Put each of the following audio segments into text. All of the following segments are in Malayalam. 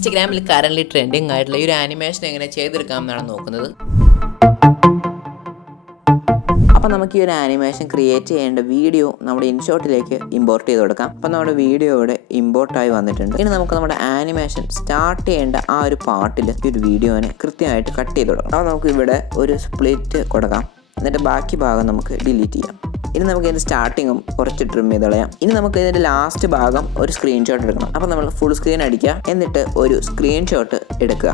ഇൻസ്റ്റഗ്രാമിൽ കറന്റ് ട്രെൻഡിങ് ആയിട്ടുള്ള ഈ ഒരു ആനിമേഷൻ എങ്ങനെ ചെയ്തെടുക്കാമെന്നാണ് നോക്കുന്നത്. അപ്പോൾ നമുക്ക് ഈ ഒരു ആനിമേഷൻ ക്രിയേറ്റ് ചെയ്യേണ്ട വീഡിയോ നമ്മുടെ ഇൻഷോട്ടിലേക്ക് ഇമ്പോർട്ട് ചെയ്ത് കൊടുക്കാം. അപ്പോൾ നമ്മുടെ വീഡിയോ ഇവിടെ ഇമ്പോർട്ടായി വന്നിട്ടുണ്ട്. ഇനി നമുക്ക് നമ്മുടെ ആനിമേഷൻ സ്റ്റാർട്ട് ചെയ്യേണ്ട ആ ഒരു പാർട്ടിൽ ഈ ഒരു വീഡിയോനെ കൃത്യമായിട്ട് കട്ട് ചെയ്ത് കൊടുക്കാം. അപ്പോൾ നമുക്ക് ഇവിടെ ഒരു സ്പ്ലിറ്റ് കൊടുക്കാം. എന്നിട്ട് ബാക്കി ഭാഗം നമുക്ക് ഡിലീറ്റ് ചെയ്യാം. ഇനി നമുക്ക് ഇതിൻ്റെ സ്റ്റാർട്ടിങ്ങും കുറച്ച് ട്രിം ചെയ്ത് കളയാം. ഇനി നമുക്ക് ഇതിൻ്റെ ലാസ്റ്റ് ഭാഗം ഒരു സ്ക്രീൻഷോട്ട് എടുക്കണം. അപ്പോൾ നമ്മൾ ഫുൾ സ്ക്രീൻ അടിക്കുക, എന്നിട്ട് ഒരു സ്ക്രീൻഷോട്ട് എടുക്കുക.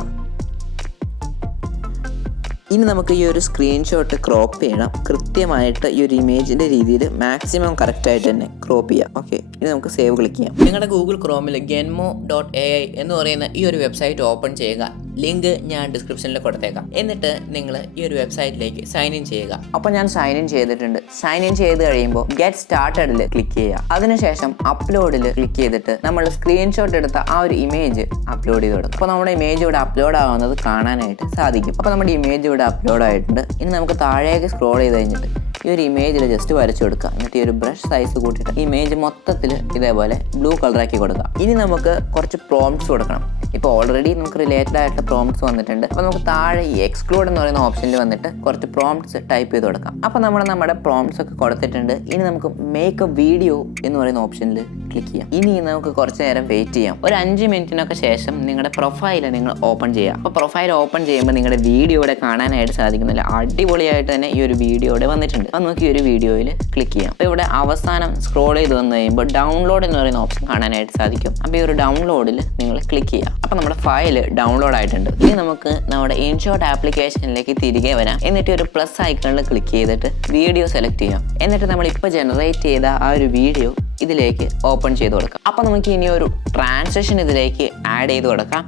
ഇനി നമുക്ക് ഈ ഒരു സ്ക്രീൻഷോട്ട് ക്രോപ്പ് ചെയ്യണം. കൃത്യമായിട്ട് ഈ ഒരു ഇമേജിൻ്റെ രീതിയിൽ മാക്സിമം കറക്റ്റായിട്ട് തന്നെ ക്രോപ്പ് ചെയ്യാം. ഓക്കെ, ഇനി നമുക്ക് സേവ് ക്ലിക്ക് ചെയ്യാം. നിങ്ങളുടെ ഗൂഗിൾ ക്രോമിൽ 𝐿𝐿.ai എന്ന് പറയുന്ന ഈ ഒരു വെബ്സൈറ്റ് ഓപ്പൺ ചെയ്യുക. ലിങ്ക് ഞാൻ ഡിസ്ക്രിപ്ഷനിൽ കൊടുത്തേക്കാം. എന്നിട്ട് നിങ്ങൾ ഈ ഒരു വെബ്സൈറ്റിലേക്ക് സൈൻ ഇൻ ചെയ്യുക. അപ്പോൾ ഞാൻ സൈൻ ഇൻ ചെയ്തിട്ടുണ്ട്. സൈൻ ഇൻ ചെയ്ത് കഴിയുമ്പോൾ ഗെറ്റ് സ്റ്റാർട്ടഡിൽ ക്ലിക്ക് ചെയ്യുക. അതിനുശേഷം അപ്ലോഡിൽ ക്ലിക്ക് ചെയ്തിട്ട് നമ്മൾ സ്ക്രീൻഷോട്ട് എടുത്ത ആ ഒരു ഇമേജ് അപ്ലോഡ് ചെയ്ത് കൊടുക്കും. അപ്പോൾ നമ്മുടെ ഇമേജ് ഇവിടെ അപ്ലോഡ് ആവുന്നത് കാണാനായിട്ട് സാധിക്കും. അപ്പോൾ നമ്മുടെ ഇമേജ് ഇവിടെ അപ്ലോഡ് ആയിട്ടുണ്ട്. ഇനി നമുക്ക് താഴേക്ക് സ്ക്രോൾ ചെയ്ത് കഴിഞ്ഞിട്ട് ഈ ഒരു ഇമേജിൽ ജസ്റ്റ് വരച്ചു കൊടുക്കുക. എന്നിട്ട് ഈ ഒരു ബ്രഷ് സൈസ് കൂട്ടിയിട്ട് ഇമേജ് മൊത്തത്തിൽ ഇതേപോലെ ബ്ലൂ കളറാക്കി കൊടുക്കുക. ഇനി നമുക്ക് കുറച്ച് പ്രോംപ്റ്റ്സ് കൊടുക്കണം. ഇപ്പോൾ ഓൾറെഡി നമുക്ക് റിലേറ്റഡ് ആയിട്ട് പ്രോംപ്റ്റ്സ് വന്നിട്ടുണ്ട്. അപ്പോൾ നമുക്ക് താഴെ ഈ എക്സ്ക്ലൂഡ് എന്ന് പറയുന്ന ഓപ്ഷനിൽ വന്നിട്ട് കുറച്ച് പ്രോംപ്റ്റ്സ് ടൈപ്പ് ചെയ്ത് കൊടുക്കാം. അപ്പോൾ നമ്മുടെ പ്രോംപ്റ്റ്സ് ഒക്കെ കൊടുത്തിട്ടുണ്ട്. ഇനി നമുക്ക് മേക്ക് എ വീഡിയോ എന്ന് പറയുന്ന ഓപ്ഷനിൽ ക്ലിക്ക് ചെയ്യാം. ഇനി നമുക്ക് കുറച്ച് നേരം വെയിറ്റ് ചെയ്യാം. ഒരു 5 മിനിറ്റിനൊക്കെ ശേഷം നിങ്ങളുടെ പ്രൊഫൈൽ നിങ്ങൾ ഓപ്പൺ ചെയ്യുക. അപ്പോൾ പ്രൊഫൈൽ ഓപ്പൺ ചെയ്യുമ്പോൾ നിങ്ങളുടെ വീഡിയോ ഇവിടെ കാണാനായിട്ട് സാധിക്കുന്നില്ല. അടിപൊളിയായിട്ട് തന്നെ ഈ ഒരു വീഡിയോ ഇവിടെ വന്നിട്ടുണ്ട്. അപ്പോൾ നമുക്ക് ഈ ഒരു വീഡിയോയിൽ ക്ലിക്ക് ചെയ്യാം. അപ്പോൾ ഇവിടെ അവസാനം സ്ക്രോൾ ചെയ്ത് വന്നു കഴിയുമ്പോൾ ഡൗൺലോഡ് എന്ന് പറയുന്ന ഓപ്ഷൻ കാണാനായിട്ട് സാധിക്കും. അപ്പോൾ ഈ ഒരു ഡൗൺലോഡിൽ നിങ്ങൾ ക്ലിക്ക് ചെയ്യുക. അപ്പോൾ നമ്മുടെ ഫയൽ ഡൗൺലോഡ് ആയിട്ടുണ്ട്. ഇനി നമുക്ക് നമ്മുടെ ഇൻഷോട്ട് ആപ്ലിക്കേഷനിലേക്ക് തിരികെ വരാം. എന്നിട്ട് ഒരു പ്ലസ് ഐക്കണിൽ ക്ലിക്ക് ചെയ്തിട്ട് വീഡിയോ സെലക്ട് ചെയ്യാം. എന്നിട്ട് നമ്മൾ ഇപ്പോൾ ജനറേറ്റ് ചെയ്ത ആ ഒരു വീഡിയോ ഇതിലേക്ക് ഓപ്പൺ ചെയ്ത് കൊടുക്കാം. അപ്പോൾ നമുക്ക് ഇനി ഒരു ട്രാൻസാക്ഷൻ ഇതിലേക്ക് ആഡ് ചെയ്ത് കൊടുക്കാം.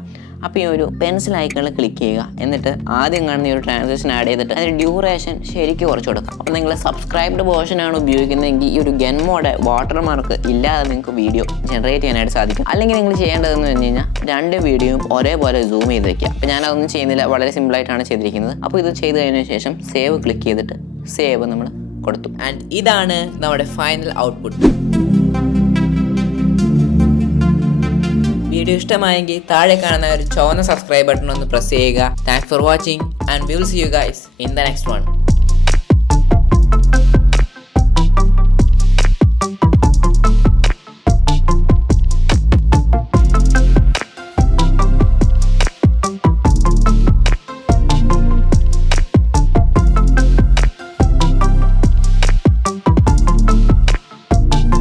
അപ്പോൾ ഈ ഒരു പെൻസിൽ ഐക്കണിൽ ക്ലിക്ക് ചെയ്യുക. എന്നിട്ട് ആദ്യം കാണുന്ന ഈ ഒരു ട്രാൻസാക്ഷൻ ആഡ് ചെയ്തിട്ട് അതിൻ്റെ ഡ്യൂറേഷൻ ശരിക്കും കുറച്ച് കൊടുക്കാം. അപ്പോൾ നിങ്ങൾ സബ്സ്ക്രൈബ്ഡ് വേർഷനാണ് ഉപയോഗിക്കുന്നതെങ്കിൽ ഈ ഒരു ഗെൻമോയുടെ വാട്ടർമാർക്ക് ഇല്ലാതെ നിങ്ങൾക്ക് വീഡിയോ ജനറേറ്റ് ചെയ്യാനായിട്ട് സാധിക്കും. അല്ലെങ്കിൽ നിങ്ങൾ ചെയ്യേണ്ടതെന്ന് പറഞ്ഞു കഴിഞ്ഞാൽ 2 വീഡിയോയും ഒരേപോലെ സൂം ചെയ്ത് വയ്ക്കുക. അപ്പോൾ ഞാനതൊന്നും ചെയ്യുന്നില്ല, വളരെ സിമ്പിളായിട്ടാണ് ചെയ്തിരിക്കുന്നത്. അപ്പോൾ ഇത് ചെയ്ത് കഴിഞ്ഞ ശേഷം സേവ് ക്ലിക്ക് ചെയ്തിട്ട് സേവ് നമ്മൾ കൊടുത്തു. ആൻഡ് ഇതാണ് നമ്മുടെ ഫൈനൽ ഔട്ട്പുട്ട്. വീഡിയോ ഇഷ്ടമായെങ്കിൽ താഴെ കാണുന്ന ഒരു ചുവന്ന സബ്സ്ക്രൈബ് ബട്ടൺ ഒന്ന് പ്രസ് ചെയ്യുക. Thanks for watching and we will see you guys in the next one.